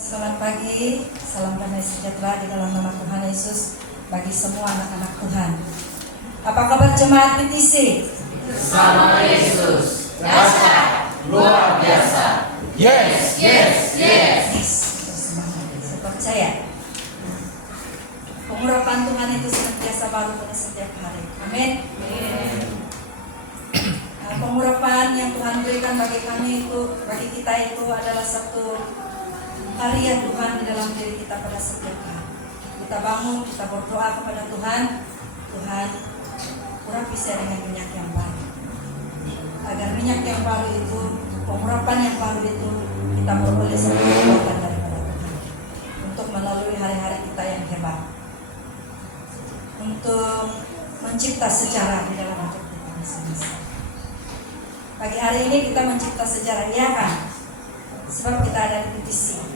Selamat pagi, salam damai sejahtera di dalam nama Tuhan Yesus bagi semua anak-anak Tuhan. Apa kabar jemaat PTC? Bersama Yesus, dahsyat, luar biasa. Yes, yes, yes. Saya percaya pengurapan Tuhan itu senantiasa baru pada setiap hari. Amin. Pengurapan yang Tuhan berikan bagi kami itu, bagi kita itu adalah satu karya Tuhan di dalam diri kita pada setiap hari. Kita bangun, kita berdoa kepada Tuhan, Tuhan urapi saya dengan minyak yang baru, agar minyak yang baru itu, pengurapan yang baru itu kita beroleh satu kekuatan daripada Tuhan untuk melalui hari-hari kita yang hebat, untuk mencipta sejarah di dalam hidup kita masing-masing. Pagi hari ini kita mencipta sejarah, ya kan? Sebab kita ada di PTC.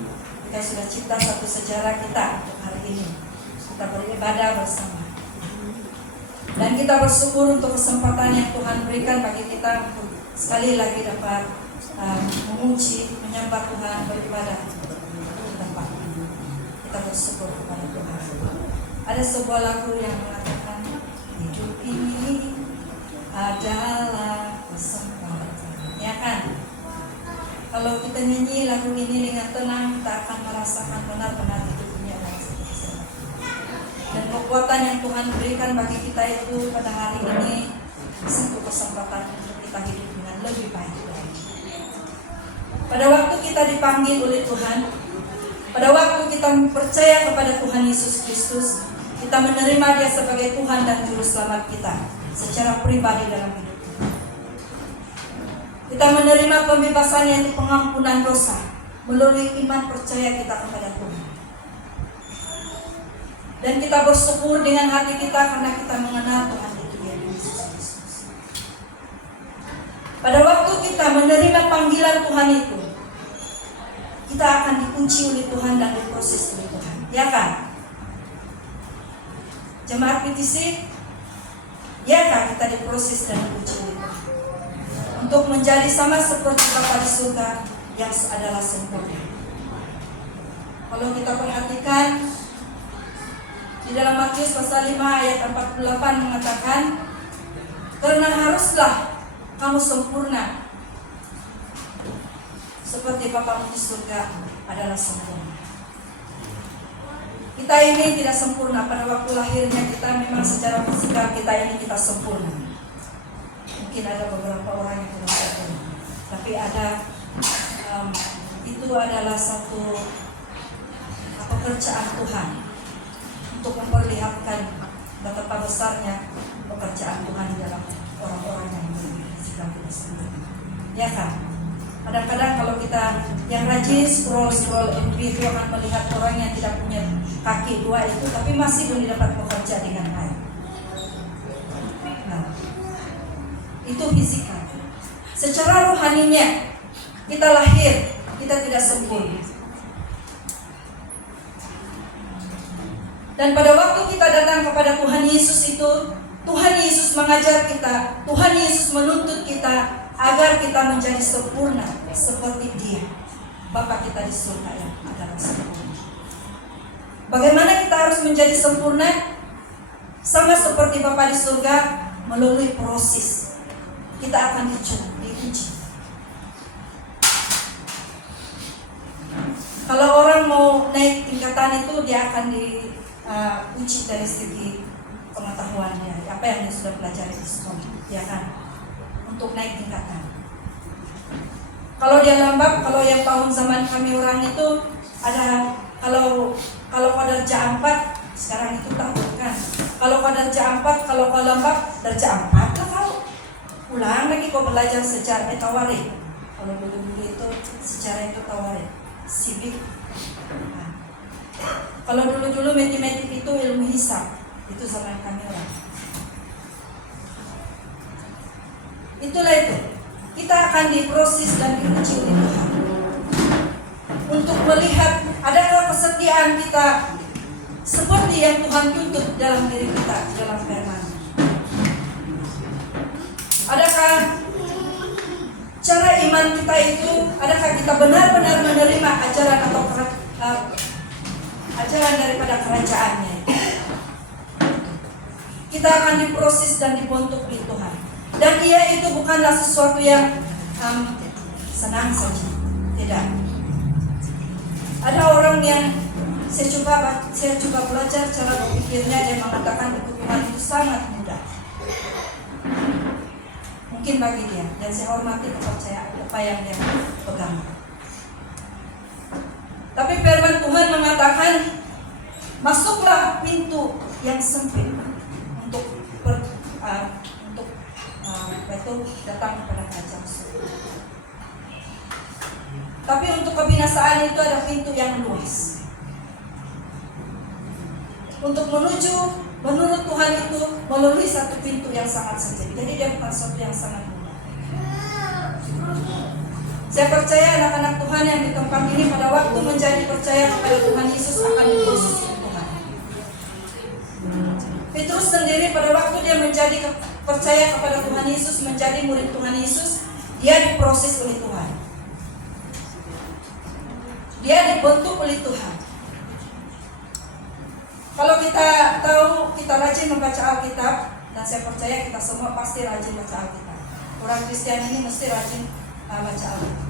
Kita sudah cipta satu sejarah kita untuk hari ini. Kita beribadah bersama. Dan kita bersyukur untuk kesempatan yang Tuhan berikan bagi kita untuk sekali lagi dapat memuji, menyembah Tuhan, beribadah di tempat ini. Kita bersyukur kepada Tuhan. Ada sebuah lagu yang mengatakan, hidup ini adalah kesempatan. Ya kan? Kalau kita nyanyi lagu ini dengan tenang, kita akan merasakan benar-benar hidup ini adalah satu kesempatan. Dan kekuatan yang Tuhan berikan bagi kita itu pada hari ini satu kesempatan untuk kita hidup dengan lebih baik lagi. Pada waktu kita dipanggil oleh Tuhan, pada waktu kita percaya kepada Tuhan Yesus Kristus, kita menerima Dia sebagai Tuhan dan Juru Selamat kita secara pribadi dalam hidup. Kita menerima pembebasan yaitu pengampunan dosa melalui iman percaya kita kepada Tuhan. Dan kita bersyukur dengan hati kita karena kita mengenal Tuhan itu Yesus Kristus. Pada waktu kita menerima panggilan Tuhan itu, kita akan dikunci oleh Tuhan dan diproses oleh Tuhan. Ya kan? Jemaat PTC, ya kan kita diproses dan dikunci oleh Tuhan untuk menjadi sama seperti Bapa di surga yang adalah sempurna. Kalau kita perhatikan di dalam Matius pasal 5 ayat 48 mengatakan, karena haruslah kamu sempurna seperti Bapamu di surga adalah sempurna. Kita ini tidak sempurna. Pada waktu lahirnya kita memang secara fisikal kita ini kita sempurna. Mungkin ada beberapa orang yang tidak sempurna, tapi ada itu adalah satu pekerjaan Tuhan untuk memperlihatkan betapa besarnya pekerjaan Tuhan di dalam orang-orang yang sedang tidak sempurna. Ya kan? Kadang-kadang kalau kita yang rajin scroll FB itu akan melihat orang yang tidak punya kaki dua itu, tapi masih belum dapat bekerja dengan baik. Itu fisikal. Secara rohaninya kita lahir, kita tidak sempurna. Dan pada waktu kita datang kepada Tuhan Yesus itu, Tuhan Yesus mengajar kita, Tuhan Yesus menuntut kita agar kita menjadi sempurna seperti Dia, Bapa kita di surga yang adalah sempurna. Bagaimana kita harus menjadi sempurna? Sama seperti Bapa di surga, melalui proses. Kita akan diuji. Kalau orang mau naik tingkatan itu, dia akan diuji dari segi pengetahuan dia, apa yang dia sudah pelajari di sekolah, ya kan? Untuk naik tingkatan. Kalau dia lambat, kalau yang tahun zaman kami orang itu ada kalau darjah 4 sekarang itu tahu kan? Kalau darjah 4, kalau kau lambat darjah 4 lah kau. Ulang lagi kau belajar sejarah tawarik. Kalau dulu itu sejarah itu tawarik, civic. Nah, kalau dulu matematik itu ilmu hisab, itu zaman kami orang. Itulah itu. Kita akan diproses dan diuji oleh Tuhan untuk melihat adakah kesetiaan kita seperti yang Tuhan tuntut dalam diri kita, dalam firman. Adakah cara iman kita itu, adakah kita benar-benar menerima ajaran atau daripada kerajaannya. Kita akan diproses dan dibentuk oleh Tuhan. Dan dia itu bukanlah sesuatu yang senang saja. Tidak. Ada orang yang saya coba belajar cara berpikirnya, dia mengatakan ikut Tuhan itu sangat mudah. Mungkin bagi dia, dan saya hormati kepercayaan apa yang dia pegang. Tapi firman Tuhan mengatakan, masuklah pintu yang sempit untuk datang kepada kerajaan surga. Tapi untuk kebinasaan itu ada pintu yang luas. Untuk menuju menurut Tuhan itu melalui satu pintu yang sangat sempit. Jadi dia bukan sesuatu yang sangat mudah. Saya percaya anak-anak Tuhan yang di tempat ini pada waktu menjadi percaya kepada Tuhan Yesus akan diproses oleh Tuhan. Petrus sendiri pada waktu dia menjadi percaya kepada Tuhan Yesus, menjadi murid Tuhan Yesus, dia diproses oleh Tuhan. Dia dibentuk oleh Tuhan. Kalau kita tahu, kita rajin membaca Alkitab, dan saya percaya kita semua pasti rajin baca Alkitab. Orang Kristen ini mesti rajin baca Alkitab.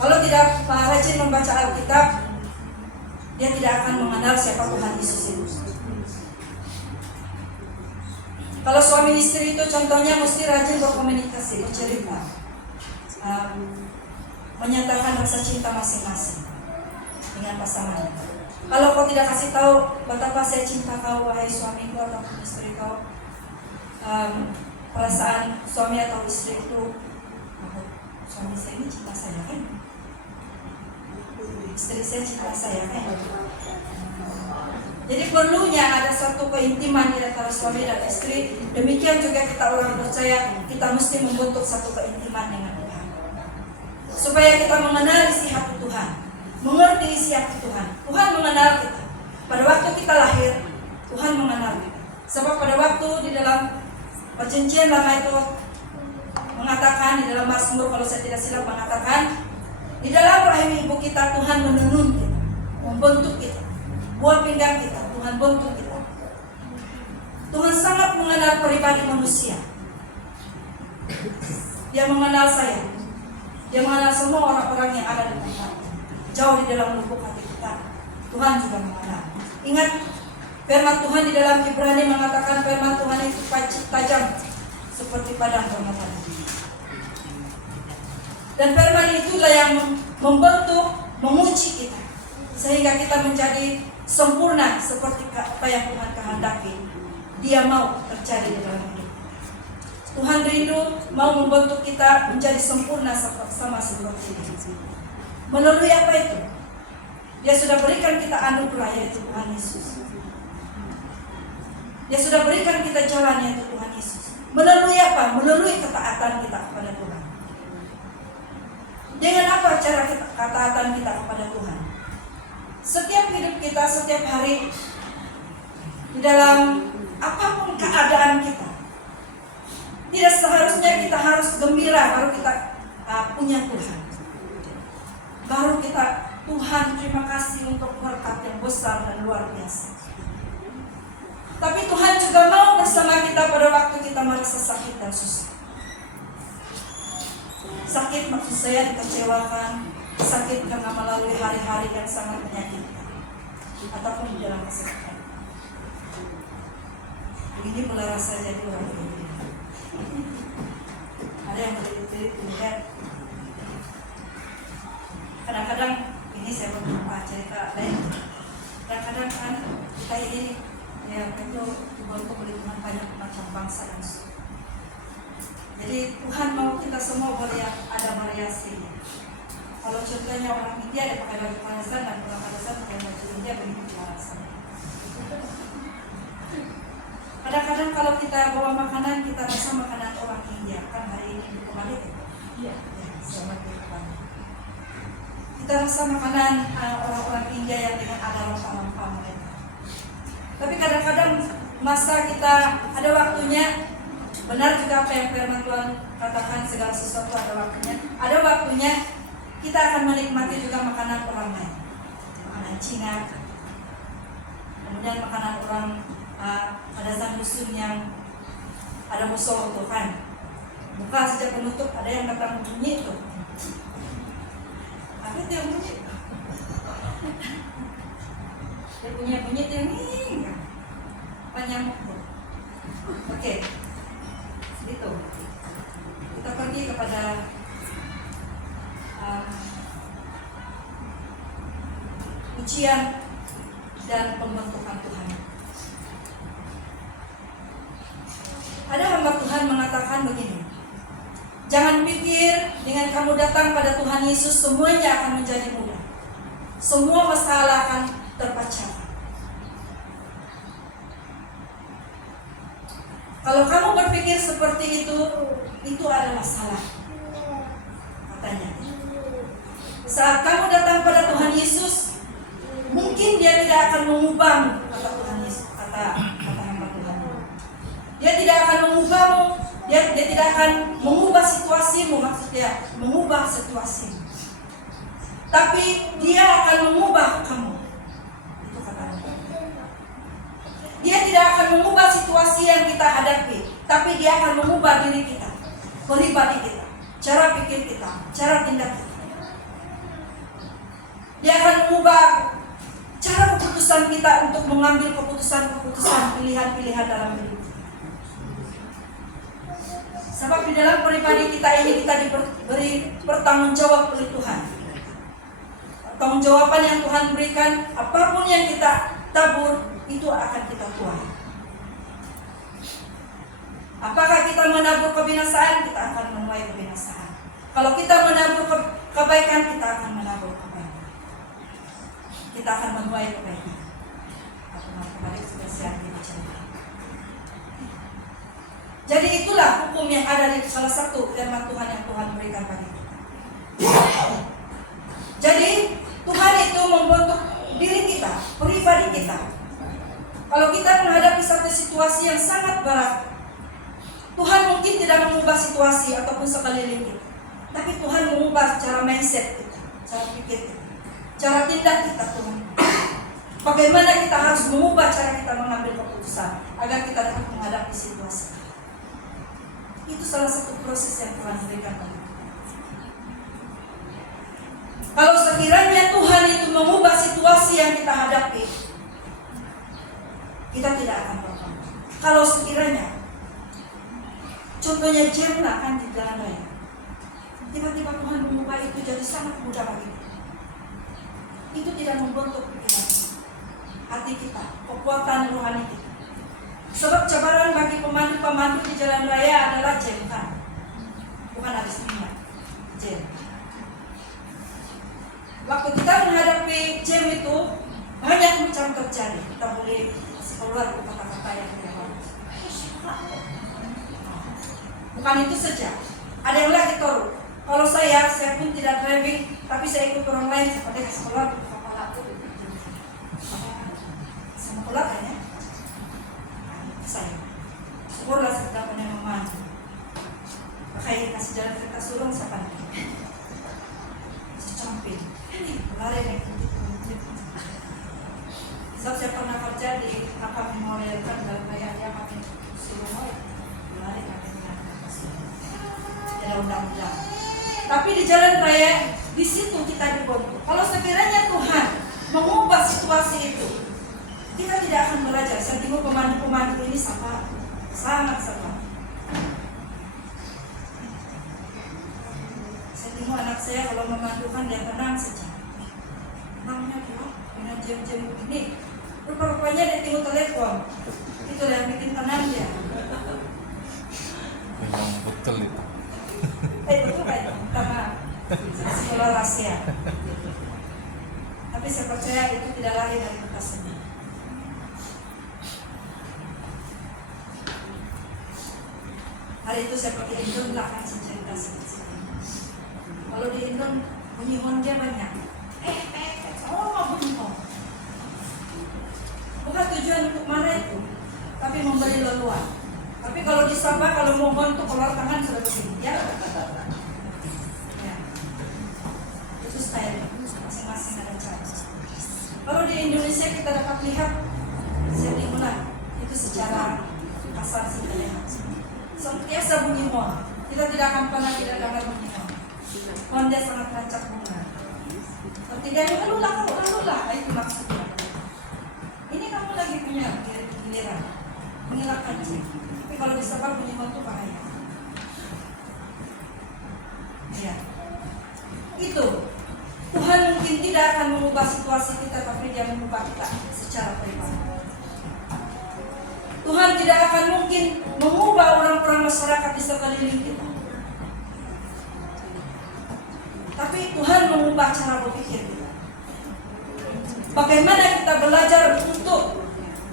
Kalau tidak rajin membaca Alkitab, dia tidak akan mengenal siapa Tuhan Yesus itu. Kalau suami istri itu contohnya mesti rajin berkomunikasi, bercerita, menyatakan rasa cinta masing-masing dengan pasangannya. Kalau kau tidak kasih tahu betapa saya cinta kau, wahai suamiku atau istri kau, perasaan suami atau istri itu, suami saya ini cinta saya kan, istri saya cinta saya kan. Jadi perlunya ada suatu keintiman di antara suami dan istri. Demikian juga kita orang percaya, kita mesti membentuk satu keintiman dengan Tuhan, supaya kita mengenal isi hati Tuhan, mengerti isi hati Tuhan. Tuhan mengenal kita. Pada waktu kita lahir, Tuhan mengenal kita. Sebab pada waktu di dalam perjanjian lama itu mengatakan, di dalam Mazmur kalau saya tidak silap mengatakan, di dalam rahim ibu kita Tuhan menenun kita, membentuk kita, buah pinggang kita, Tuhan bentuk kita. Tuhan sangat mengenal pribadi manusia. Dia mengenal saya. Dia mengenal semua orang-orang yang ada di tempat. Jauh di dalam lubuk hati kita, Tuhan juga mengenal. Ingat, firman Tuhan di dalam Ibrani mengatakan firman Tuhan itu tajam seperti pedang bermata. Dan firman itulah yang membentuk, menguji kita, sehingga kita menjadi sempurna seperti apa yang Tuhan kehendaki. Dia mau terjadi di dalam hidup. Tuhan rindu mau membentuk kita menjadi sempurna sama seperti ini. Melalui apa itu? Dia sudah berikan kita anugerah, yaitu Tuhan Yesus. Dia sudah berikan kita jalan, yaitu Tuhan Yesus. Melalui apa? Melalui ketaatan kita kepada Tuhan. Dengan apa cara ketaatan kita kepada Tuhan? Setiap hidup kita, setiap hari, di dalam apapun keadaan kita, tidak seharusnya kita harus gembira baru kita punya Tuhan. Baru kita, Tuhan terima kasih untuk berkat yang besar dan luar biasa. Tapi Tuhan juga mau bersama kita pada waktu kita merasa sakit dan susah. Sakit maksud saya dikecewakan, sakit karena melalui hari-hari yang sangat menyakitkan, ataupun di dalam kesakitan. Begini pula rasa jadi orang ini. Ada yang berlilit-lilit melihat. Kadang-kadang ini saya beberapa cerita lain. Kadang-kadang kan kita ini ya itu dibentuk oleh Tuhan banyak macam bangsa dan suku. Jadi Tuhan mau kita semua boleh ada variasinya. Kalau contohnya orang India ada pakai baju panasan dan orang panasan pakai baju India begitu panasan. Kadang-kadang kalau kita bawa makanan kita rasa makanan orang India kan hari ini di kembali ya, selamat kembali. Kita rasa makanan orang-orang India yang dengan ada rempah-rempah mereka. Tapi kadang-kadang masa kita ada waktunya, benar juga apa yang firman Tuhan katakan segala sesuatu ada waktunya. Ada waktunya kita akan menikmati juga makanan orang lain, makanan Cina, Kemudian makanan orang ada dusun yang ada musuh tuh kan, buka sejak penutup ada yang datang bunyi tuh. Apa itu yang bunyi? Dia punya bunyi tuh yang apa nyamuk tuh. Oke, itu kita pergi kepada ujian dan pembentukan Tuhan. Ada hamba Tuhan mengatakan begini, jangan pikir dengan kamu datang pada Tuhan Yesus semuanya akan menjadi mudah. Semua masalah akan terpecahkan. Kalau kamu berpikir seperti itu adalah salah, katanya. Saat kamu datang pada Tuhan Yesus, mungkin Dia tidak akan mengubahmu, kata Tuhan Yesus, kata hamba Tuhan. Dia tidak akan mengubahmu, dia tidak akan mengubah situasimu, maksudnya mengubah situasimu. Tapi Dia akan mengubah kamu. Itu kata Tuhan. Dia tidak akan mengubah situasi yang kita hadapi, tapi Dia akan mengubah diri kita, pribadi kita, cara pikir kita, cara tindak kita. Dia akan mengubah cara keputusan kita untuk mengambil keputusan-keputusan, pilihan-pilihan dalam hidup kita. Sebab di dalam pribadi kita ini kita diberi pertanggungjawab oleh Tuhan. Pertanggungjawaban yang Tuhan berikan, apapun yang kita tabur, itu akan kita tuai. Apakah kita menabur kebinasaan, kita akan menuai kebinasaan. Kalau kita menabur kebaikan, kita akan menabur kebaikan. Kita akan menuai kebaikan. Kembali sudah siap dibaca. Jadi itulah hukum yang ada di salah satu firman Tuhan yang Tuhan berikan bagi kita. Jadi Tuhan itu membentuk diri kita, pribadi kita. Kalau kita menghadapi satu situasi yang sangat berat, Tuhan mungkin tidak mengubah situasi ataupun sekeliling kita, tapi Tuhan mengubah cara mindset kita, cara pikir kita, cara tindak kita. Tuhan, bagaimana kita harus mengubah cara kita mengambil keputusan agar kita dapat menghadapi situasi. Itu salah satu proses yang Tuhan berikan bagi kita. Kalau sekiranya Tuhan itu mengubah situasi yang kita hadapi, kita tidak akan berkembang. Kalau sekiranya, contohnya Jemna kan di jalan raya, tiba-tiba Tuhan mengubah itu jadi sangat mudah bagi kita. Itu tidak membentuk pikiran, hati kita, kekuatan rohani kita. Sebab cabaran bagi pemandu-pemandu di jalan raya adalah jam kan, bukan habis minyak, jam. Waktu kita menghadapi jam itu banyak macam terjadi. Kita boleh keluar kata-kata yang tidak bagus. Bukan itu saja, ada yang lagi taruh. Kalau saya pun tidak driving, tapi saya ikut orang lain seperti sekolah kepala aku. Sama keluar kan ya? Saya sekolah sedang menemani. Pakai kasih jalan kereta sulung siapa nih? Secamping. Lari naik sebab saya pernah kerja di makam memorial kan dalam bayarnya pakai sulung lari pakai ada undang-undang. Tapi di jalan raya di situ kita dibentuk. Kalau sekiranya Tuhan mengubah situasi itu, kita tidak akan belajar. Saya tengok pemandu-pemandu ini sangat sabar. Saya tengok anak saya kalau memandukan dia tenang saja. Tenangnya dia dengan jam-jam begini. Rupa-rupanya dia tengok telepon. Itu yang bikin tenang dia. Memang betul itu. Betul kan? Karena sekolah rahasia. Tapi saya percaya itu tidak lahir dari kita sendiri. Hari itu saya pergi Indon, akan cerita sedikit. Kalau di Indon bunyi horn dia banyak. Bunyi horn. Bukan tujuan untuk marah itu, tapi memberi leluhur. Tapi kalau di Sabah, kalau mau horn itu keluar tangan sudah begini, ya. Itu style masing-masing ada cara. Kalau di Indonesia kita dapat lihat Saya ulang itu secara kasar sih kalian. Sentiasa bunyi mon. Kita tidak akan pernah tidak dengar bunyi mon. Mon dia sangat rancak bunga. Tidak lalu-lah, itu maksudnya. Ini kamu lagi punya giliran, menghilangkan cek. Tapi kalau disebar bunyi mon itu bahaya. Ya, itu Tuhan mungkin tidak akan mengubah situasi kita, tapi Dia mengubah kita secara pribadi. Tuhan tidak akan mungkin mengubah orang-orang masyarakat di sekeliling kita, tapi Tuhan mengubah cara berpikir kita. Bagaimana kita belajar untuk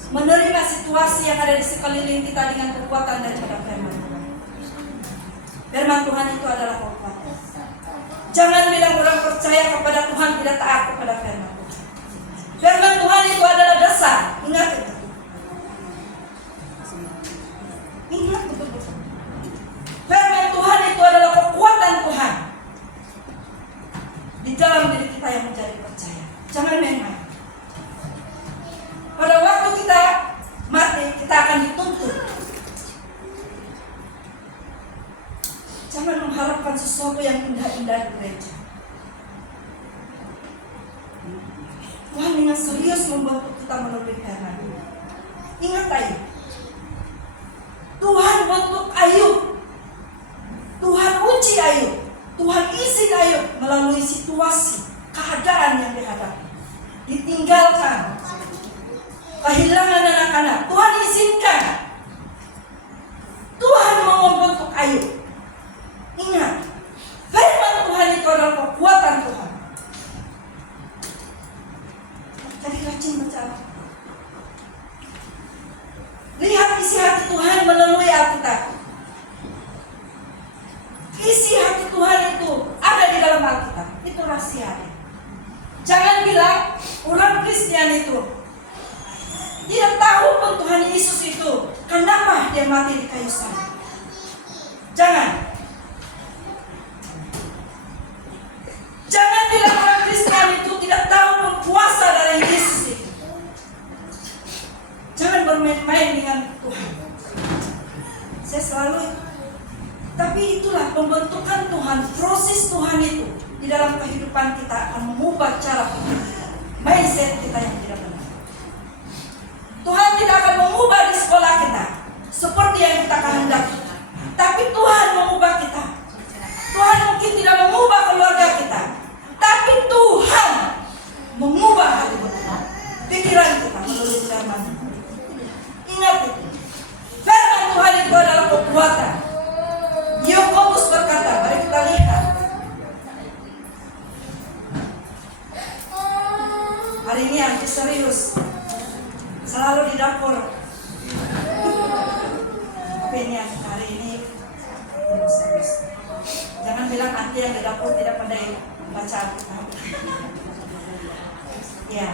menerima situasi yang ada di sekeliling kita dengan kekuatan daripada firman Tuhan. Firman Tuhan itu adalah kekuatan. Jangan bilang orang percaya kepada Tuhan tidak taat kepada firman Tuhan. Firman Tuhan itu adalah dasar. Ingat itu. Ingat betul-betul. Firman Tuhan itu adalah kekuatan Tuhan di dalam diri kita yang menjadi percaya. Jangan main-main. Pada waktu kita mati, kita akan dituntut. Jangan mengharapkan sesuatu yang indah-indah di gereja. Tuhan dengan serius membentuk kita melalui firman. Ingat Ayub. Tuhan bentuk Ayub. Tuhan uji Ayub. Tuhan izin Ayub melalui situasi, keadaan yang dihadapi. Ditinggalkan. Kehilangan anak-anak. Tuhan izinkan. Tuhan mau membentuk Ayub. Ingat, firman Tuhan itu adalah kekuatan Tuhan. Jadi rajin baca. Lihat isi hati Tuhan melalui Alkitab. Isi hati Tuhan itu ada di dalam Alkitab. Itu rahasianya. Jangan bilang orang Kristen itu tidak tahu pun Tuhan Yesus itu kenapa dia mati di kayu salib. Jangan. Jangan bilang orang Kristen itu tidak tahu pun kuasa dari Yesus itu. Jangan bermain-main dengan Tuhan. Saya selalu itu. Tapi itulah pembentukan Tuhan, proses Tuhan itu di dalam kehidupan kita akan mengubah cara pikir kita, mindset kita yang tidak benar. Tuhan tidak akan mengubah di sekolah kita seperti yang kita kehendaki, tapi Tuhan mengubah kita. Tuhan mungkin tidak mengubah keluarga kita, tapi Tuhan mengubah hati kita, pikiran kita melalui firman. Ingat itu, firman Tuhan itu adalah kekuatan. Yakobus berkata, mari kita lihat. Hari ini anti serius, selalu di dapur. Tapi ini hari ini serius. Jangan bilang anti yang di dapur tidak pandai baca Alkitab. Ya.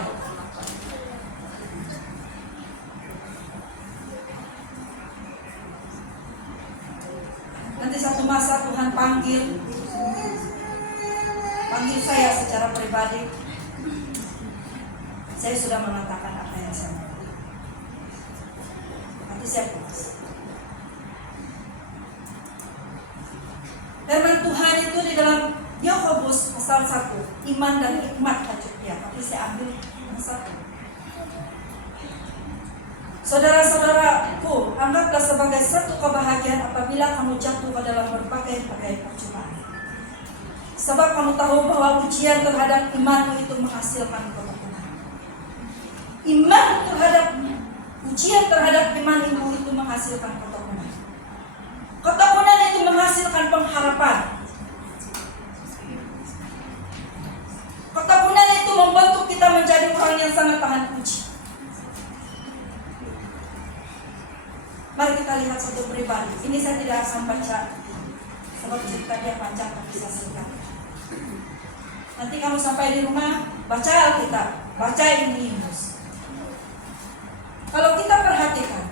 Nanti satu masa Tuhan panggil saya secara pribadi. Saya sudah mengatakan apa yang saya mau. Nanti saya puas. Firman Tuhan itu di dalam Yakobus pasal 1, iman dan hikmat tajuknya. Tapi saya ambil yang 1. Saudara-saudaraku, anggaplah sebagai satu kebahagiaan apabila kamu jatuh ke dalam berbagai-bagai percobaan. Sebab kamu tahu bahwa ujian terhadap imanmu itu menghasilkan ketekunan. Ujian terhadap imanmu itu menghasilkan ketekunan. Ketekunan itu menghasilkan pengharapan. Ketekunan itu membentuk kita menjadi orang yang sangat tahan uji. Mari kita lihat satu pribadi. Ini saya tidak akan baca sebab cerita dia panjang, tapi saya singkat. Nanti kamu sampai di rumah baca Alkitab, baca Injil. Kalau kita perhatikan,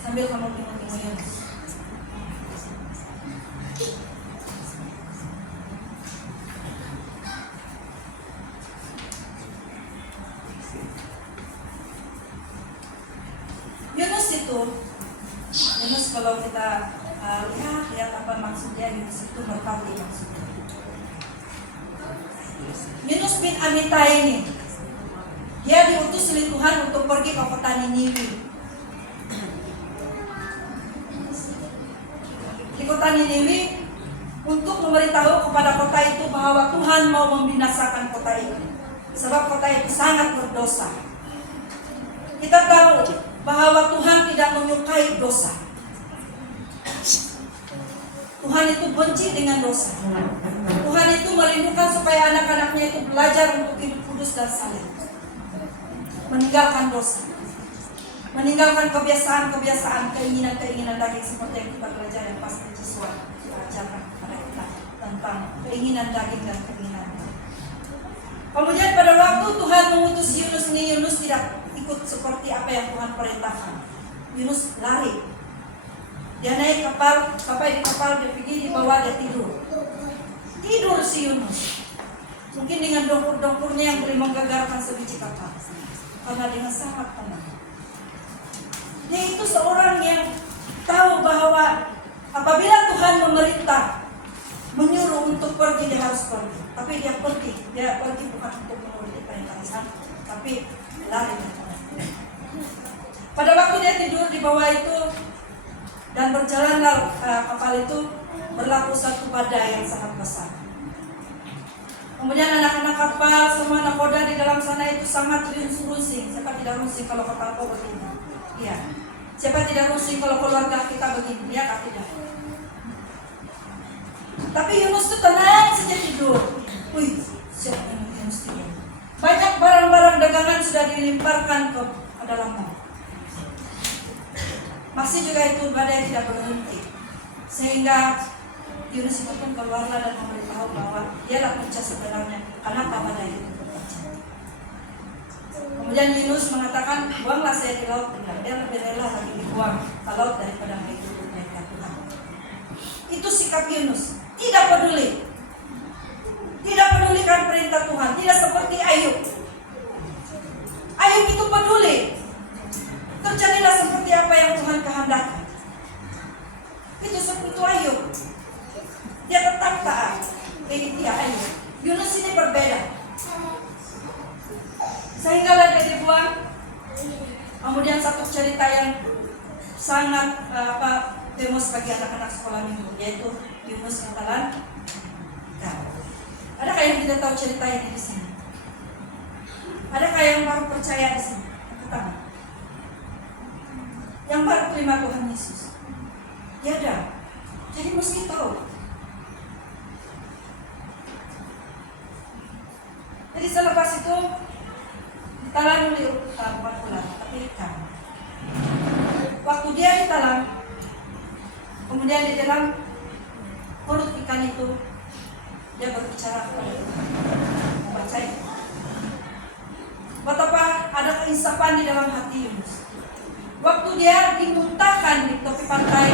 sambil kamu bingung-bingung. dia Yunus itu merpati maksudnya. Yunus bin Amittai ini, dia diutus oleh Tuhan untuk pergi ke kota Niniwi. Di kota Niniwi untuk memberitahu kepada kota itu bahwa Tuhan mau membinasakan kota itu, sebab kota itu sangat berdosa. Kita tahu bahwa Tuhan tidak menyukai dosa. Tuhan itu benci dengan dosa. Tuhan itu merindukan supaya anak-anaknya itu belajar untuk hidup kudus dan saleh, meninggalkan dosa, meninggalkan kebiasaan-kebiasaan, keinginan-keinginan daging seperti yang kita belajar yang pasti siswa diajarkan kepada kita tentang keinginan daging dan keinginan. Kemudian pada waktu Tuhan mengutus Yunus ini, Yunus tidak ikut seperti apa yang Tuhan perintahkan. Yunus lari. Dia naik kapal, sampai di kapal dia pergi di bawah, dia tidur. Tidur si Yunus. Mungkin dengan dongkur-dongkurnya yang boleh menggagalkan sebiji kapal. Karena dengan sangat tenang. Dia itu seorang yang tahu bahwa apabila Tuhan memerintah, menyuruh untuk pergi, dia harus pergi. Tapi dia pergi. Dia pergi bukan untuk menuruti perintah Tuhan, tapi lari. Pada waktu dia tidur di bawah itu, dan berjalanlah kapal itu, berlaku satu badai yang sangat besar. Kemudian anak-anak kapal, semua nakoda di dalam sana itu sangat rusing. Siapa tidak rusing kalau kapal begini? Iya. Siapa tidak rusing kalau keluarga kita begini? Iya kah tidak? Tapi Yunus itu tenang saja tidur. Wih, siapa yang Yunus tidur? Banyak barang-barang dagangan sudah dilimparkan ke dalam laut. Masih juga itu badai tidak berhenti, sehingga Yunus itu pun keluarlah dan memberitahu bahwa dialah punca sebenarnya kenapa badai itu terjadi. Kemudian Yunus mengatakan, buanglah saya di laut, dia lebih rela lagi dibuang ke laut daripada mengikuti perintah Tuhan. Itu sikap Yunus, tidak peduli, tidak pedulikan perintah Tuhan, tidak seperti Ayub. Ayub itu peduli. Terjadilah seperti apa yang Tuhan kehendaki. Itu seperti Ayub. Dia tetap taat. Dia Ayub. Yunus ini berbeda. Sehingga dia dibuang. Kemudian satu cerita yang sangat famous bagi anak-anak sekolah minggu, yaitu Yunus Katalan. Adakah yang tidak tahu cerita ini di sini? Adakah yang baru percaya di sini? Pertama, yang baru terima Tuhan Yesus. Ya ada. Jadi mesti tahu. Jadi selepas itu ditalan oleh bukan ular, tapi ikan. Waktu dia ditalan, kemudian di dalam perut ikan itu dia berbicara kepada Tuhan. Membaca itu. Betapa ada keinsapan di dalam hati Yunus. Waktu dia dimuntahkan di tepi pantai,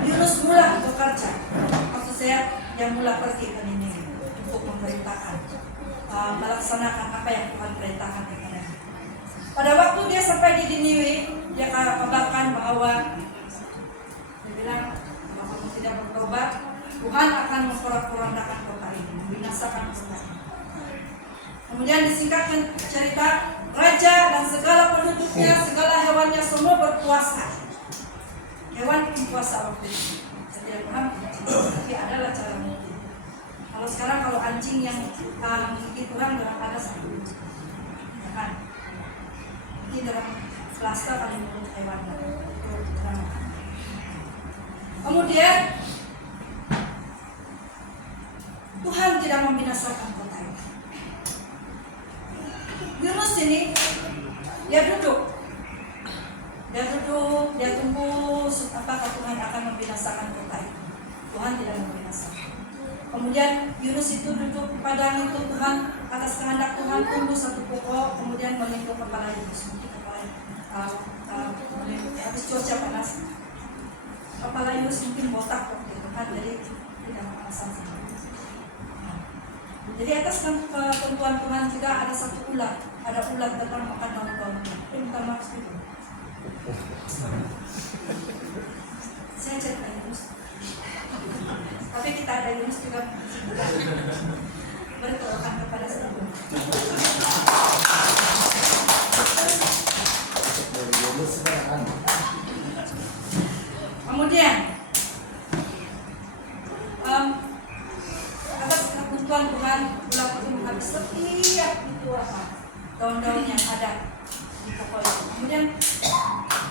Yunus mula bekerja. Maksud saya, yang mula pergi ke Niniwi untuk memerintahkan, melaksanakan apa yang Tuhan perintahkan kepadanya. Pada waktu dia sampai di Niniwi, dia kabarkan bahwa dia bilang, kalau kamu tidak bertobat, Tuhan akan memporak-porandakan kota ini, membinasakan kota ini. Kemudian disingkatkan cerita, raja dan segala penduduknya, segala hewannya semua berpuasa. Hewan berpuasa waktu itu. Saya tidak paham, tapi adalah cara mungkin. Kalau sekarang kalau anjing yang mungkin kurang dalam ada satu, ya kan? Mungkin dalam swasta paling menurut hewan itu kurang. Kemudian Tuhan tidak membinasakan kota ini. Yunus ini dia duduk, dia tunggu apakah Tuhan akan membinasakan kota ini. Tuhan tidak membinasakan. Kemudian Yunus itu duduk di padang itu, Tuhan atas kehendak Tuhan tunggu satu pokok, kemudian menyentuh kepala Yunus. Mungkin kepala habis cuaca panas, kepala Yunus mungkin botak waktu itu kan, jadi tidak merasakan sama. Jadi atas ketentuan Tuhan juga ada satu ulat, datang makan daun-daun. Minta maaf itu. Saya cerita Yunus. Tapi kita ada Yunus juga bertolak kepada Tuhan. Kemudian atas kebutuhan Tuhan berlaku menghabis setiap itu apa daun-daun yang ada di pokok itu. Kemudian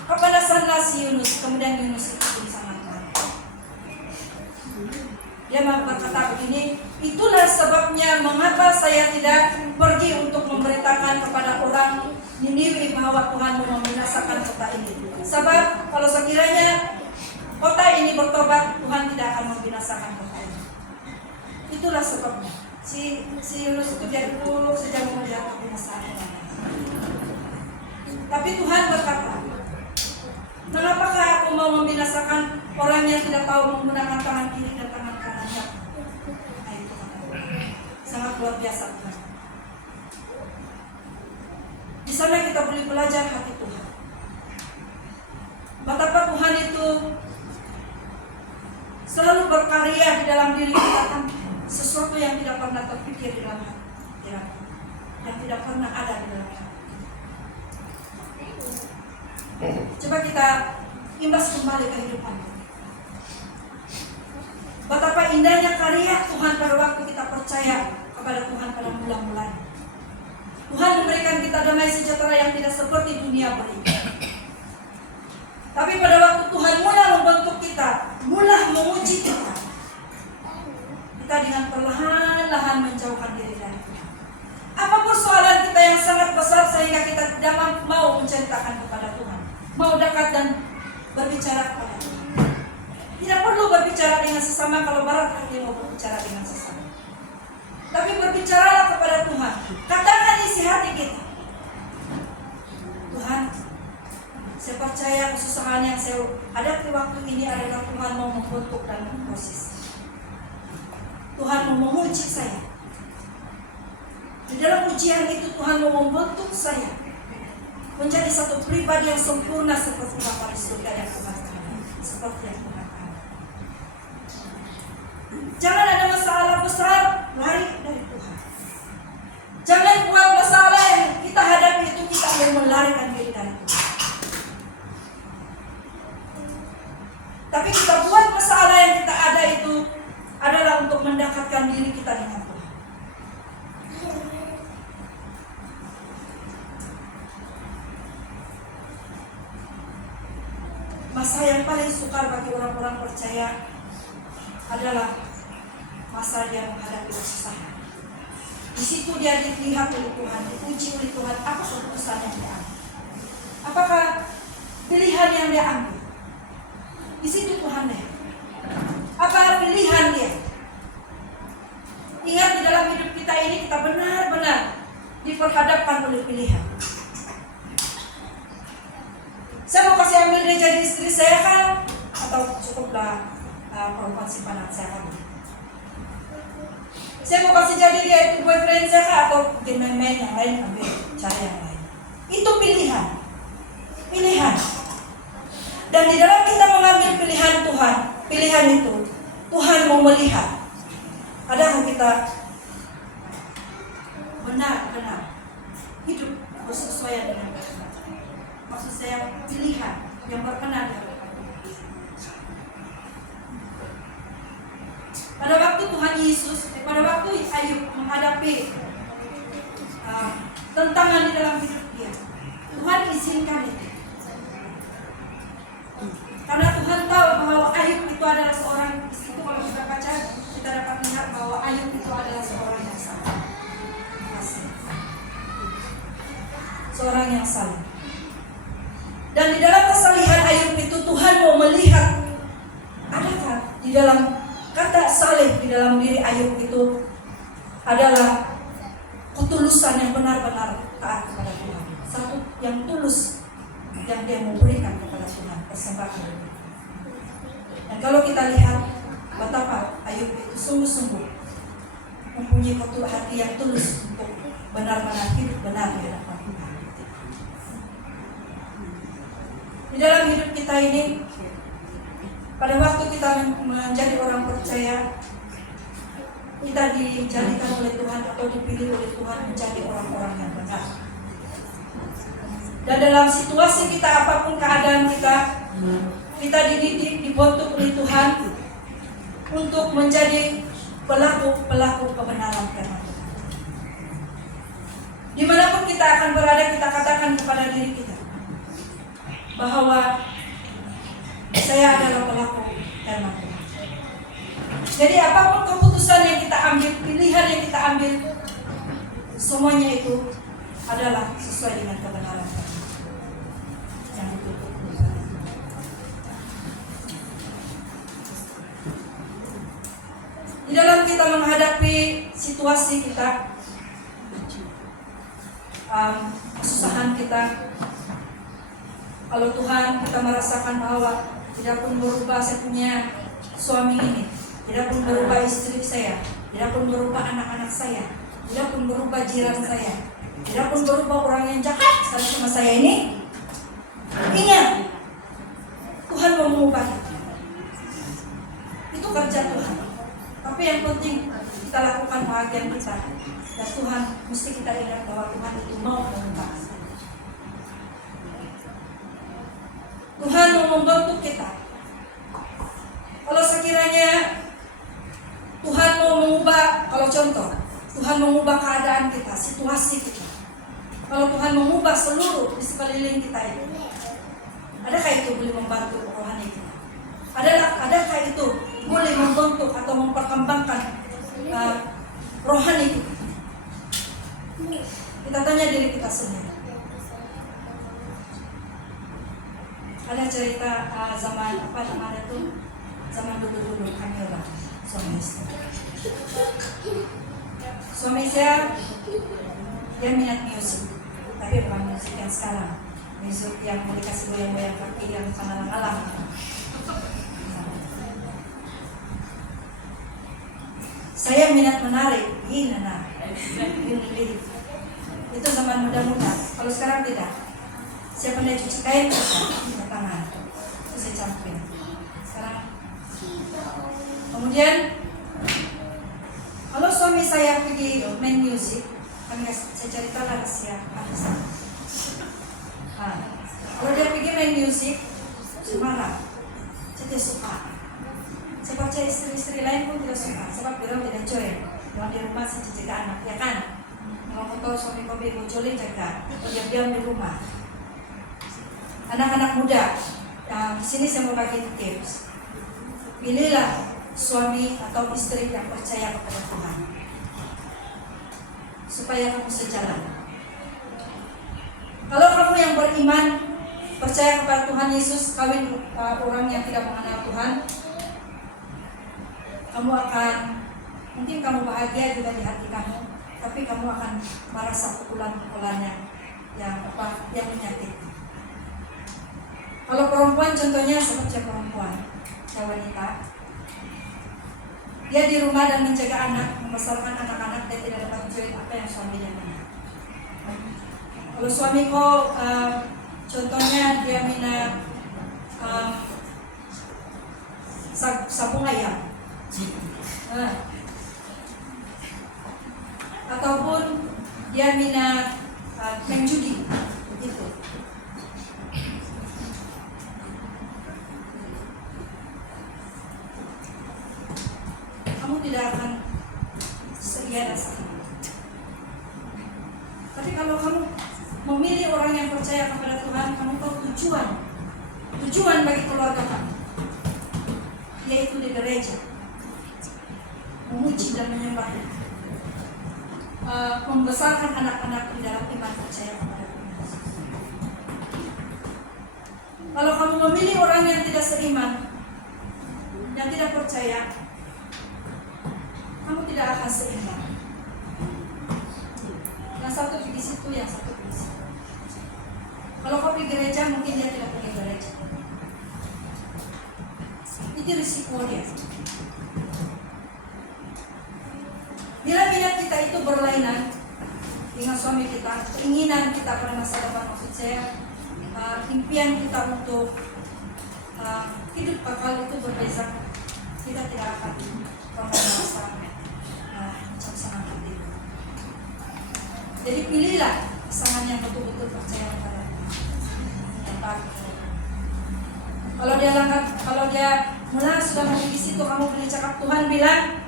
kepanasanlah si Yunus. Kemudian Yunus itu pun sangat marah. Dia berkata begini, itulah sebabnya mengapa saya tidak pergi untuk memberitakan kepada orang Niniwe bahwa Tuhan mau membinasakan kota ini. Sebab kalau sekiranya kota ini bertobat, Tuhan tidak akan membinasakan kota ini. Itulah sebabnya. Si Yunus itu dari dulu sejak melihat kebinasaan orang. Tapi Tuhan berkata, mengapakah aku mau membinasakan orang yang tidak tahu menggunakan tangan kiri dan tangan kanannya? Nah, itu sangat luar biasa Tuhan. Di sana kita boleh belajar hati Tuhan. Betapa Tuhan itu selalu berkarya di dalam diri kita, sesuatu yang tidak pernah terpikir di dalam hati, yang tidak pernah ada di dalam hati. Coba kita imbas kembali kehidupan. Betapa indahnya karya Tuhan pada waktu kita percaya kepada Tuhan pada mula-mulanya. Tuhan memberikan kita damai sejahtera yang tidak seperti dunia beri. Tapi pada waktu Tuhan mula membentuk kita, mula menguji kita, kita dengan perlahan-lahan menjauhkan diri dari Tuhan. Apa persoalan kita yang sangat besar sehingga kita tidak mau menceritakan kepada Tuhan, mau dekat dan berbicara kepada Tuhan. Tidak perlu berbicara dengan sesama kalau barangkali mau berbicara dengan sesama. Tapi berbicaralah kepada Tuhan. Katakan isi hati kita. Tuhan, saya percaya kesusahan yang saya hadapi waktu ini adalah Tuhan mau membentuk dan memproses. Tuhan mau menguji saya. Di dalam ujian itu Tuhan mau membentuk saya menjadi satu pribadi yang sempurna seperti Bapa di surga yang Tuhan kami, seperti yang Tuhan kami. Jangan ada masalah besar, lari dari Tuhan. Jangan buat masalah yang kita hadapi itu kita mau melarikan diri dari Tuhan. Tapi kita buat masalah yang kita ada itu adalah untuk mendekatkan diri kita dengan Tuhan. Masa yang paling sukar bagi orang-orang percaya adalah masa dia menghadapi kesusahan. Di situ dia dilihat oleh Tuhan, diuji oleh Tuhan, apa keputusan yang dia ambil, apakah pilihan yang dia ambil. Di situ Tuhan lihat, apa pilihan dia. Ingat di dalam hidup kita ini kita benar-benar diperhadapkan oleh pilihan. Saya mau kasih ambil dia jadi istri saya kan, atau cukuplah perempuan simpanan saya kan. Saya mau kasih jadi dia itu boyfriend saya kan, atau mungkin main-main yang lain, ambil cara yang lain. Itu pilihan. Pilihan. Dan di dalam kita mengambil pilihan Tuhan, pilihan itu Tuhan mau melihat adakah kita benar-benar hidup bersesuaian dengan Tuhan. Maksud saya pilihan yang berkenan dengan Tuhan. Pada waktu Tuhan Yesus, pada waktu Ayub menghadapi tantangan di dalam hidup dia, Tuhan izinkan itu. Karena Tuhan tahu bahwa Ayub itu adalah seorang, di situ kalau kita baca, kita dapat melihat bahwa Ayub itu adalah seorang yang salah. Seorang yang salah. Dan di dalam kesalihan Ayub itu Tuhan mau melihat adakah di dalam kata saleh di dalam diri Ayub itu adalah ketulusan yang benar-benar taat kepada Tuhan. Satu yang tulus yang dia mau berikan kepada Tuhan, persembahan. Dan kalau kita lihat betapa Ayub itu sungguh-sungguh mempunyai hati yang tulus untuk benar-benar hidup benar di hadapan Tuhan. Di dalam hidup kita ini, pada waktu kita menjadi orang percaya, kita dijadikan oleh Tuhan atau dipilih oleh Tuhan menjadi orang-orang yang benar. Dan dalam situasi kita, apapun keadaan kita, kita dididik, dibentuk oleh Tuhan untuk menjadi pelaku kebenaran firman Tuhan. Dimanapun kita akan berada, kita katakan kepada diri kita bahwa saya adalah pelaku firman Tuhan. Jadi apapun keputusan yang kita ambil, pilihan yang kita ambil, semuanya itu adalah sesuai dengan kebenaran yang ditutup. Di dalam kita menghadapi situasi kita, kesusahan kita, kalau Tuhan kita merasakan bahwa tidak pun berubah saya punya suami ini, tidak pun berubah istri saya, tidak pun berubah anak-anak saya, tidak pun berubah jiran saya, tidak pun berubah orang yang jahat sekali sama saya ini. Ingat, Tuhan mau mengubah itu kerja Tuhan. Tapi yang penting kita lakukan bahagian kita. Dan Tuhan mesti kita ingat bahwa Tuhan itu mau mengubah. Tuhan mau membentuk kita. Kalau sekiranya Tuhan mau mengubah, kalau contoh, Tuhan mengubah keadaan kita, situasi kita. Kalau Tuhan mengubah seluruh di sekeliling kita itu, adakah itu boleh membantu rohani kita? Adakah itu boleh membentuk atau memperkembangkan rohani kita? Kita tanya diri kita sendiri. Ada cerita zaman apa namanya itu? Zaman dulu kami orang suami istri. Suami saya dia minat musik, tapi bukan musik yang sekarang, musik yang mau dikasih goyang-goyang kaki yang alang-alang. Saya minat menarik, ini itu zaman muda-muda. Kalau sekarang tidak. Saya pandai cuci kain di tangan, itu saya campurin. Sekarang, kemudian kalau suami saya pergi main musik, saya cerita rahasia Arisan. Kalau dia pergi main musik, saya marah, saya tidak suka. Saya baca istri-istri lain pun tidak suka, sebab dia tidak joy. Kalau di rumah saya jaga anak, ya kan? Kalau kau tahu suami kau bojolin jaga, kau diam-diam di rumah. Anak-anak muda, di sini saya mau bagi tips. Pilihlah suami atau istri yang percaya kepada Tuhan, supaya kamu sejalan. Kalau kamu yang beriman, percaya kepada Tuhan Yesus, kawin orang yang tidak mengenal Tuhan, kamu akan, mungkin kamu bahagia juga di hati kamu, tapi kamu akan merasa pukulan-pukulannya yang menyakiti. Kalau perempuan contohnya seperti perempuan, wanita, dia di rumah dan menjaga anak, membesarkan anak-anak, dia tidak dapat join apa yang suaminya punya. Kalau suami kau contohnya dia minat sabung ayam, ataupun dia minat main judi, begitu. Kamu tidak akan setia dan sakinah. Tapi kalau kamu memilih orang yang percaya kepada Tuhan, kamu tahu tujuan bagi keluarga kamu, yaitu di gereja, memuji dan menyembah, membesarkan anak-anak di dalam iman percaya kepada Tuhan. Kalau kamu memilih orang yang tidak seiman, yang tidak percaya, kamu tidak akan seimbang. Yang satu di situ, yang satu di situ. Kalau kau pergi gereja, mungkin dia tidak pergi gereja. Itu risiko dia. Bila minat kita itu berlainan dengan suami kita, keinginan kita pada masa depan, maksud saya, impian kita untuk hidup bakal itu berbeza, kita tidak akan pernah merasa Jadi pilihlah pasangan yang betul-betul percaya kepada Tuhan. Kalau dia mulai sudah mau di situ, kamu boleh cakap Tuhan bilang.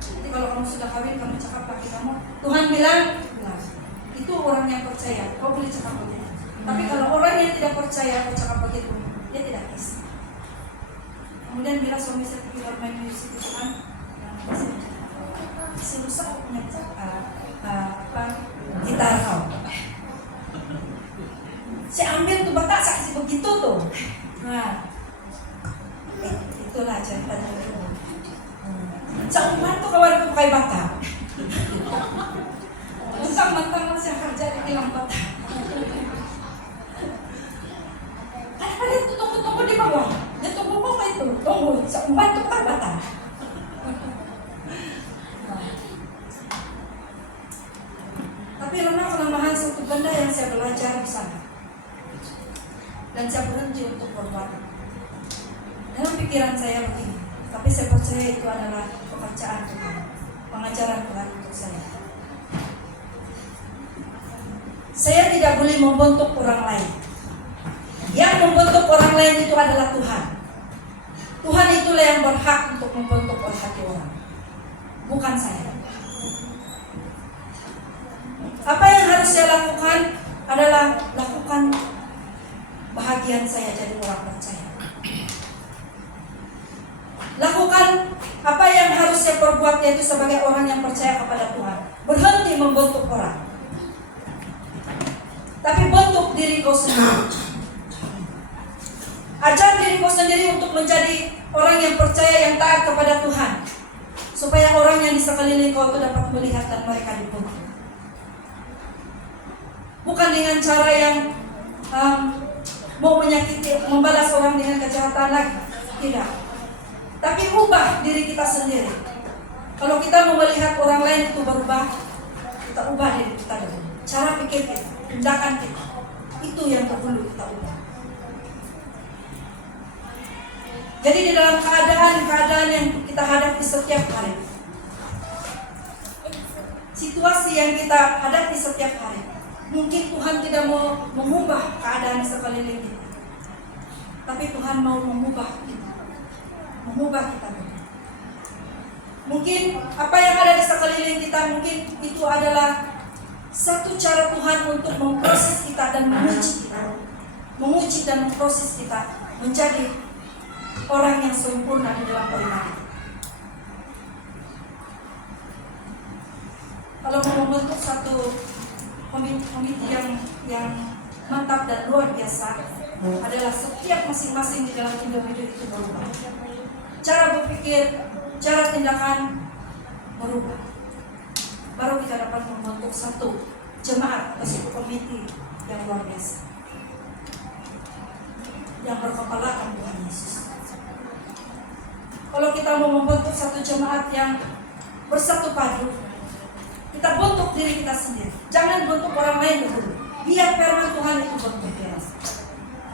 Jadi kalau kamu sudah kawin, kamu cakap laki kamu, Tuhan bilang. Nah, itu orang yang percaya, kau boleh cakap begitu. Tapi kalau orang yang tidak percaya, kau cakap begitu, dia tidak bisa. Kemudian bila suami saya pergi bermain musik itu kan, si rusak punya gitar kau. Saya ambil tuh batak saksi begitu tuh. Nah, itulah ceritanya itu. Cuma tuh kawan aku pakai batak. Mentang-mentang masih kerja di bilang batak. Kenapa dia tuh tunggu di bawah? Dia tunggu apa itu? Tunggu, seumbat tuh pakai batak. Tapi memang kelemahan satu benda yang saya belajar di sana. Dan saya berhenti untuk berbuat. Dalam pikiran saya begini, tapi saya percaya itu adalah pekerjaan Tuhan, pengajaran Tuhan untuk saya. Saya tidak boleh membentuk orang lain. Yang membentuk orang lain itu adalah Tuhan. Tuhan itulah yang berhak untuk membentuk hati orang, bukan saya. Apa yang harus saya lakukan adalah lakukan bahagian saya jadi orang percaya. Lakukan apa yang harus saya perbuat, yaitu sebagai orang yang percaya kepada Tuhan. Berhenti membentuk orang, tapi bentuk diri kau sendiri. Ajar diri kau sendiri untuk menjadi orang yang percaya, yang taat kepada Tuhan, supaya orang yang di sekeliling kau itu dapat melihat dan mereka dibentuk. Bukan dengan cara yang mau menyakiti, membalas orang dengan kejahatan lagi. Tidak. Tapi ubah diri kita sendiri. Kalau kita mau melihat orang lain itu berubah, kita ubah diri kita dulu. Cara pikir kita, tindakan kita, itu yang perlu kita ubah. Jadi di dalam keadaan yang kita hadapi setiap hari, situasi yang kita hadapi setiap hari, mungkin Tuhan tidak mau mengubah keadaan di sekeliling kita, tapi Tuhan mau mengubah kita. Mungkin apa yang ada di sekeliling kita, mungkin itu adalah satu cara Tuhan untuk memproses kita dan menguji dan memproses kita menjadi orang yang sempurna di dalam beriman. Kalau mau membentuk satu komite yang mantap dan luar biasa, adalah setiap masing-masing di dalam individu itu berubah. Cara berpikir, cara tindakan berubah. Baru kita dapat membentuk satu jemaat atau satu komite yang luar biasa, yang berkepalakan Tuhan Yesus. Kalau kita mau membentuk satu jemaat yang bersatu padu, kita bentuk diri kita sendiri. Jangan bentuk orang lain dulu. Biar firman Tuhan itu bentuk dia.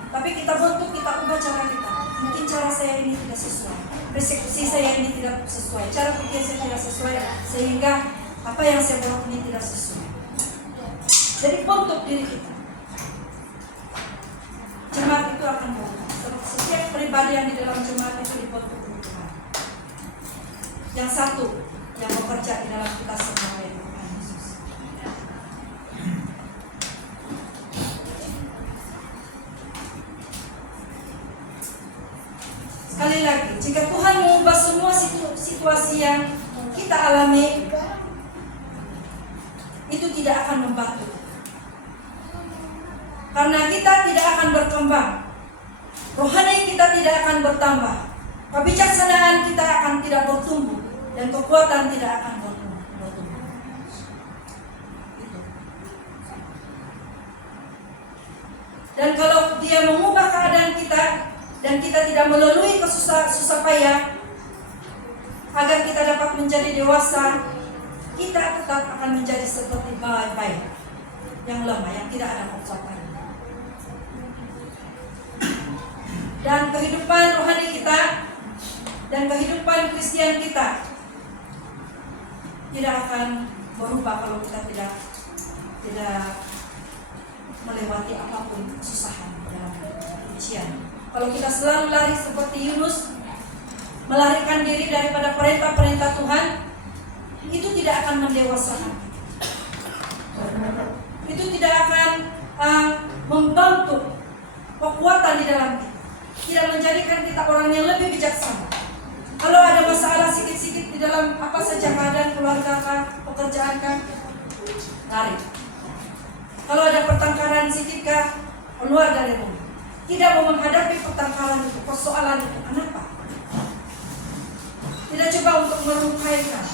Tapi kita bentuk, kita ubah cara kita. Mungkin cara saya ini tidak sesuai, persekusi saya ini tidak sesuai, cara pikir saya tidak sesuai, sehingga apa yang saya buat ini tidak sesuai. Jadi bentuk diri kita. Jemaat itu akan berubah. Setiap pribadi yang di dalam jemaat itu dibentuk oleh Tuhan. Yang satu yang bekerja di dalam kita semua, yaitu Tuhan Yesus. Sekali lagi, jika Tuhan mengubah semua situasi yang kita alami, itu tidak akan membantu. Karena kita tidak akan berkembang, rohani kita tidak akan bertambah, kebijaksanaan kita akan tidak bertumbuh, dan kekuatan tidak akan bertumbuh. Dan kalau dia mengubah keadaan kita, dan kita tidak melalui susah payah agar kita dapat menjadi dewasa, kita tetap akan menjadi seperti bayi yang lemah, yang tidak ada kekuatan. Dan kehidupan rohani kita dan kehidupan Kristen kita tidak akan berubah kalau kita tidak tidak melewati apapun kesusahan dalam ujian. Kalau kita selalu lari seperti Yunus, melarikan diri daripada perintah-perintah Tuhan, itu tidak akan mendewasakan. Itu tidak akan membantu kekuatan di dalam kita. Tidak menjadikan kita orang yang lebih bijaksana. Kalau ada masalah sikit-sikit di dalam apa saja keadaan keluarga kah, pekerjaan kah, lari. Kalau ada pertengkaran sedikit kah, keluar dari rumah. Tidak mau menghadapi pertengkaran itu, persoalan itu. Kenapa? Tidak coba untuk merukaikan.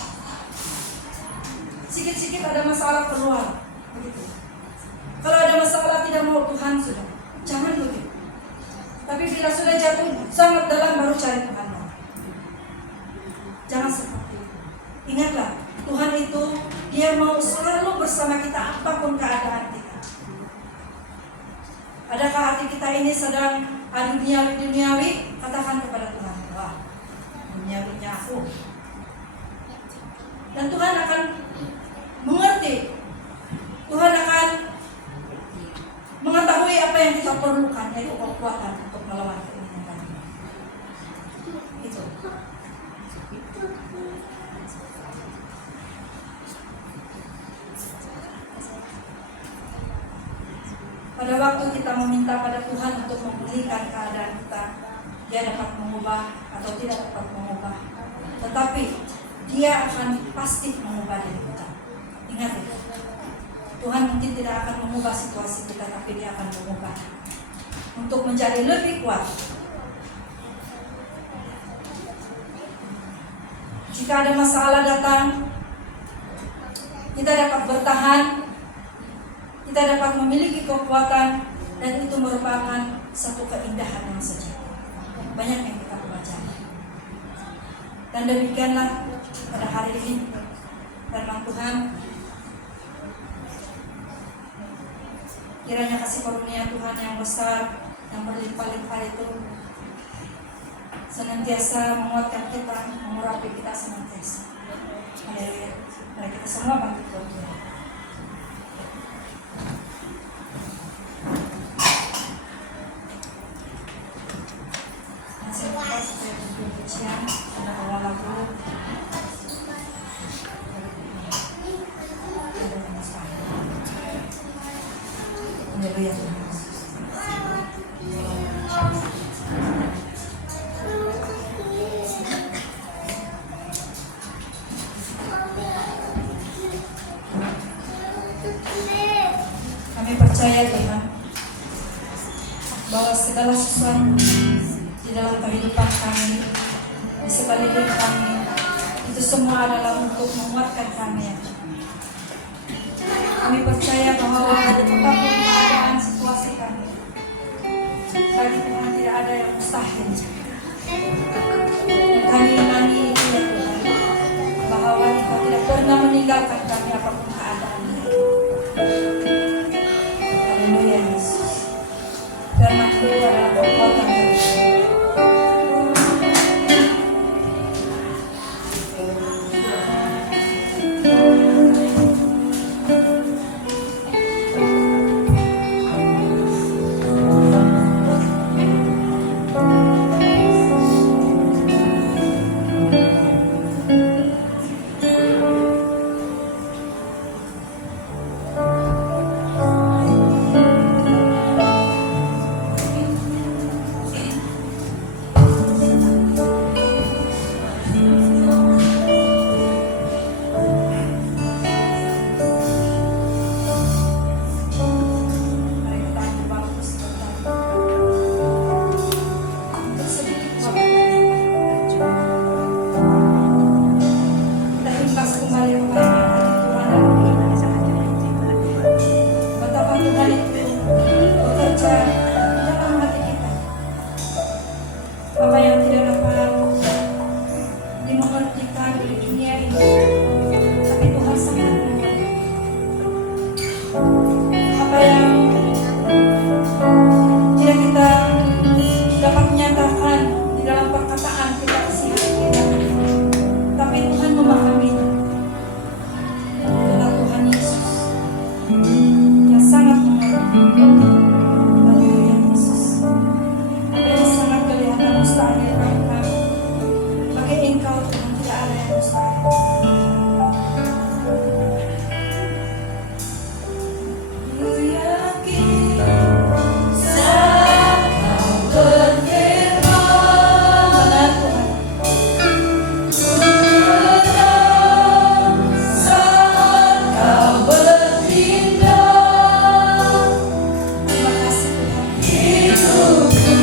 Sikit-sikit ada masalah keluar. Begitu. Kalau ada masalah tidak mau Tuhan sudah. Jangan begitu. Tapi bila sudah jatuh sangat dalam baru cari Tuhan. Jangan seperti itu. Ingatlah, Tuhan itu Dia mau selalu bersama kita apapun keadaan kita. Adakah hati kita ini sedang duniawi? Katakan kepada Tuhan, wah, duniawinya aku. Dan Tuhan akan mengerti. Tuhan akan mengetahui apa yang kita perlukan, yaitu kekuatan untuk melawan keinginan. Itu. Pada waktu kita meminta pada Tuhan untuk memulihkan keadaan kita, Dia dapat mengubah atau tidak dapat mengubah. Tetapi Dia akan pasti mengubah diri kita. Ingat itu. Tuhan mungkin tidak akan mengubah situasi kita, tapi Dia akan mengubah untuk menjadi lebih kuat. Jika ada masalah datang, kita dapat bertahan, kita dapat memiliki kekuatan, dan itu merupakan satu keindahan yang sejati. Banyak yang kita pelajari. Dan demikianlah pada hari ini firman Tuhan. Kiranya kasih karunia Tuhan yang besar, yang berlimpah-limpah itu senantiasa menguatkan kita, mengurapi kita senantiasa. Haleluya. Mari kita semua bangkit berdiri. Masih kita supaya berpujian, ada bawa lagu. Haleluya. Kami percaya Tuhan bahwa segala sesuatu di dalam kehidupan kami, di sekeliling kami, itu semua adalah untuk menguatkan kami. Kami percaya bahwa apapun keadaan situasi kami, bagi Tuhan tidak ada yang mustahil. Dan kami imani itu ya Tuhan, bahwa Engkau tidak pernah meninggalkan kami apapun keadaannya. Haleluya Yesus. Firman-Mu adalah kekuatan kami. Tuhan memahami. Itulah Tuhan Yesus. ada yang mustahil. Ku yakin saat Kau berfirman, benar Tuhan. Saat Kau bertindak, terima kasih Tuhan. Hidupku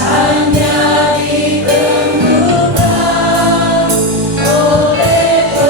hanya ditentukan oleh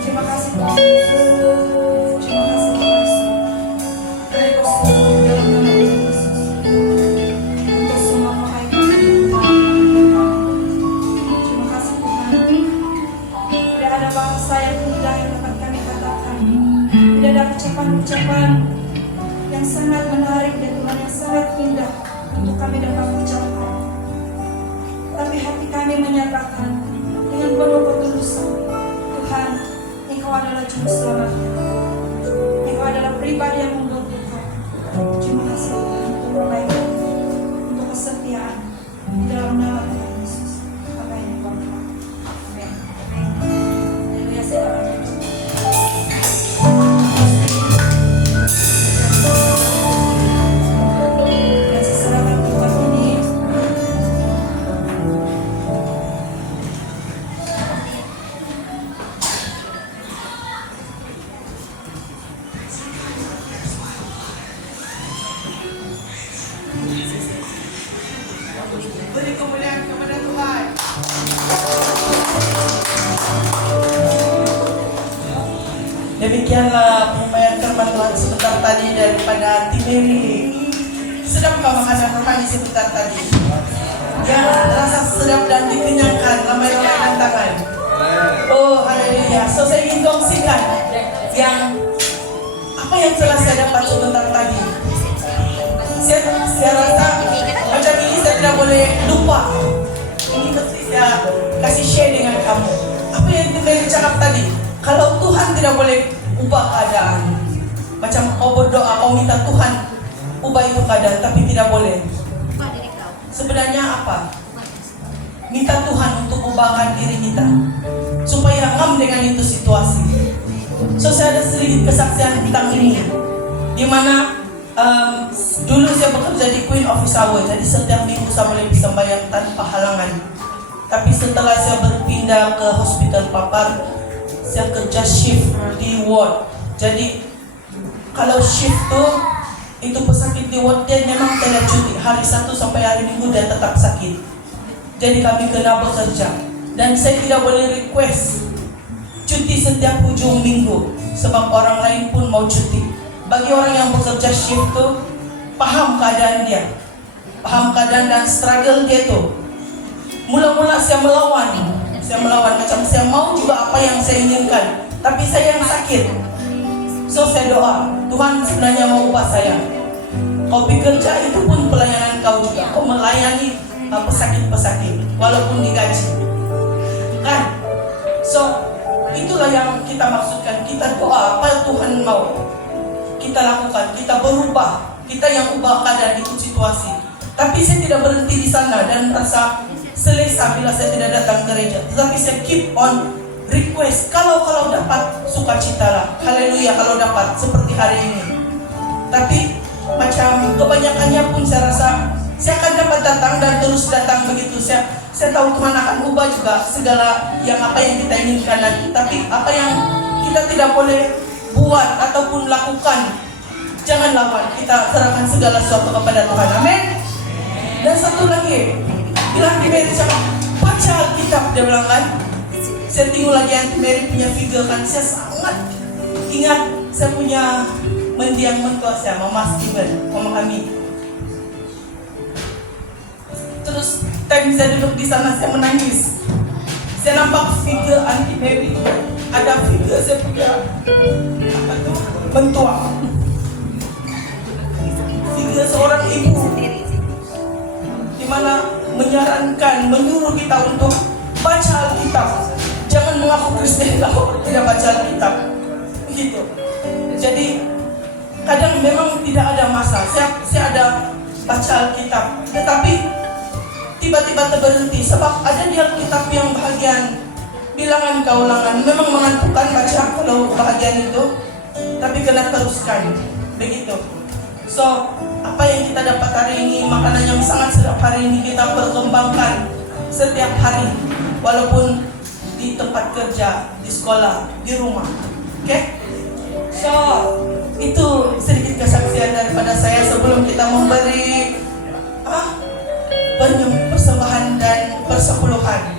Terima kasih Tuhan Yesus. ucapan-ucapan yang sangat menarik dan Tuhan yang sangat indah untuk kami dapat ucapkan. Tapi hati kami menyatakan dengan penuh ketulusan, Tuhan, Engkau adalah Juru Selamat. Engkau adalah pribadi yang membutuhkan. Terima kasih Tuhan untuk kebaikan, untuk kesetiaan di dalam nama Tuhan Yesus. Apa yang Engkau lakukan. Amin. Haleluya, saya berdoa. Kasih selamat Tuhan ini. Beri kemuliaan kepada Tuhan. Demikianlah penyampaian firman Tuhan sebentar tadi daripada Timeri. Sedap kau menghadap rohani sebentar tadi. Yang rasa sedap dan dikenyangkan, ramai-ramaikan tangan. Oh haleluya. So saya ingin kongsikan yang apa yang telah saya dapat sebentar tadi. Saya rasa macam ini saya tidak boleh lupa. Ini mesti saya kasih share dengan kamu. Apa yang Timeri cakap tadi? Kalau Tuhan tidak boleh ubah keadaan, macam kau berdoa, kau minta Tuhan ubah itu keadaan, tapi tidak boleh. Sebenarnya apa? Minta Tuhan untuk ubahkan diri kita, supaya ngam dengan itu situasi. So saya ada sedikit kesaksian tentang ini, di mana dulu saya bekerja di Queen Office Hour, jadi setiap minggu saya boleh bisa bayar tanpa halangan. Tapi setelah saya berpindah ke Hospital Papar, saya kerja shift di ward. Jadi kalau shift tuh itu pesakit di ward dia memang tidak cuti. Hari Sabtu sampai hari Minggu dia tetap sakit. Jadi kami kena bekerja. Dan saya tidak boleh request cuti setiap ujung minggu, sebab orang lain pun mau cuti. Bagi orang yang bekerja shift tuh paham keadaan dia, paham keadaan dan struggle dia tuh. Mula-mula saya melawan macam saya mau juga apa yang saya inginkan, tapi saya yang sakit. So saya doa, Tuhan sebenarnya mau ubah saya. Kau bekerja itu pun pelayanan kau juga, kau melayani pesakit-pesakit walaupun digaji kan. So itulah yang kita maksudkan. Kita doa apa Tuhan mau kita lakukan, kita berubah, kita yang ubah keadaan itu situasi. Tapi saya tidak berhenti di sana dan rasa selesa bila saya tidak datang ke gereja, tetapi saya keep on request. Kalau dapat sukacita lah, haleluya kalau dapat seperti hari ini. Tapi macam kebanyakannya pun saya rasa saya akan dapat datang dan terus datang begitu. Saya tahu Tuhan akan ubah juga segala yang apa yang kita inginkan nanti. Tapi apa yang kita tidak boleh buat ataupun lakukan, jangan lawan. Kita serahkan segala sesuatu kepada Tuhan. Amin. Dan satu lagi, bilang Timeri cakap baca Alkitab, dia bilang kan. Saya tengok lagi yang Timeri punya figure kan, saya sangat ingat saya punya mendiang mentua saya, Mama Steven, Mama kami. Terus time saya duduk di sana saya menangis. Saya nampak figure Auntie Mary, ada figure saya punya apa tuh mentua, figure seorang ibu, di mana menyarankan, menyuruh kita untuk baca Alkitab. Jangan mengaku Kristen kalau tidak baca Alkitab. Begitu. Jadi kadang memang tidak ada masa. Saya ada baca Alkitab, tetapi tiba-tiba terberhenti sebab ada di Alkitab yang bahagian bilangan kaulangan memang mengantukkan baca kalau bahagian itu, tapi kena teruskan. Begitu. So apa yang kita dapat hari ini, makanan yang sangat sedap hari ini kita perkembangkan setiap hari, walaupun di tempat kerja, di sekolah, di rumah. Okay? So itu sedikit kesaksian daripada saya sebelum kita memberi persembahan dan persepuluhan.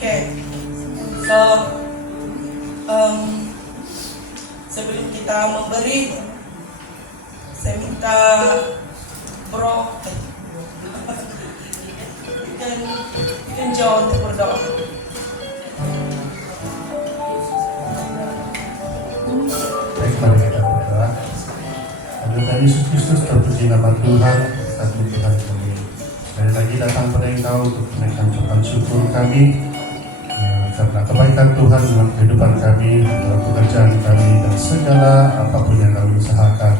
Okay. So sebelum kita memberi, saya minta bro ikan jauh untuk berdoa. Baik, mari kita Bapak. Tuhan Yesus Kristus, terpuji nama Tuhan, satu Tuhan kami. Sekali lagi datang pada Engkau untuk menaikkan ucapan syukur kami karena kebaikan Tuhan dalam kehidupan kami, dalam pekerjaan kami, dan segala apapun yang kami usahakan.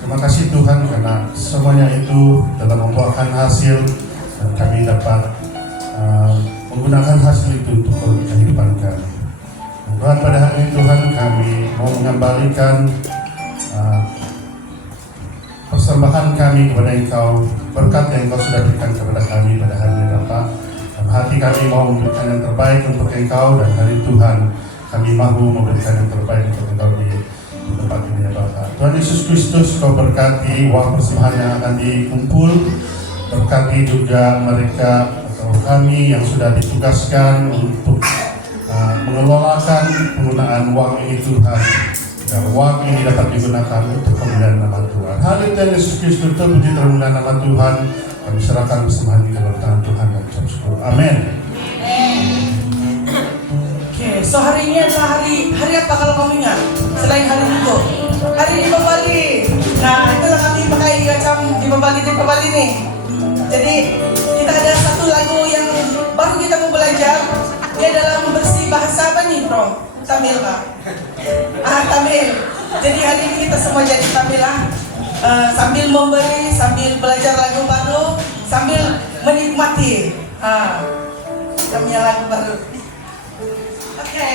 Terima kasih Tuhan karena semuanya itu telah membuahkan hasil dan kami dapat menggunakan hasil itu untuk kehidupan kami. Dan Tuhan, pada hari ini Tuhan, kami mau mengembalikan persembahan kami kepada Engkau, berkat yang Engkau sudah berikan kepada kami pada hari ini Bapa. Dan hati kami mau memberikan yang terbaik untuk Engkau, dan hari Tuhan kami mahu memberikan yang terbaik untuk Engkau di tempat ini ya Bapa. Tuhan Yesus Kristus, Kau berkati uang persembahan yang akan dikumpul, berkati juga mereka atau kami yang sudah ditugaskan untuk mengelolakan penggunaan uang ini Tuhan. Dan uang ini dapat digunakan untuk kemuliaan nama Tuhan. Haleluya, Yesus Kristus, terpuji termulia nama Tuhan. Kami serahkan persembahan ini dalam tangan Tuhan dan ucap syukur. Amin. Oke, so hari ini adalah hari apa kalau kamu ingat? Selain hari Minggu, hari di Bali. Nah, itulah kami pakai macam di Bali nih. Jadi kita ada satu lagu yang baru kita mau belajar. Dia dalam bersih bahasa apa nih, Bro? Tamil kah? Tamil. Jadi hari ini kita semua jadi Tamil lah. Sambil memberi, sambil belajar lagu baru, sambil menikmati. Kita punya lagu baru. Oke.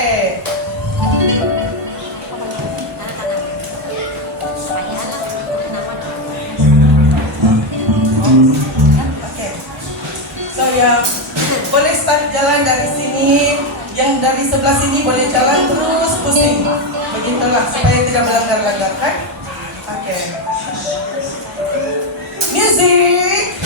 So ya, boleh start jalan dari sini. Yang dari sebelah sini boleh jalan terus pusing. Begitulah supaya tidak melanggar-langgar kan? Oke. Music.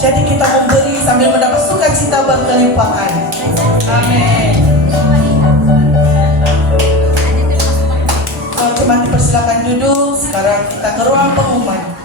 Jadi kita memberi sambil mendapat sukacita berkelimpahan. Amin. Cuma dipersilakan duduk. Sekarang kita ke ruang pengumuman.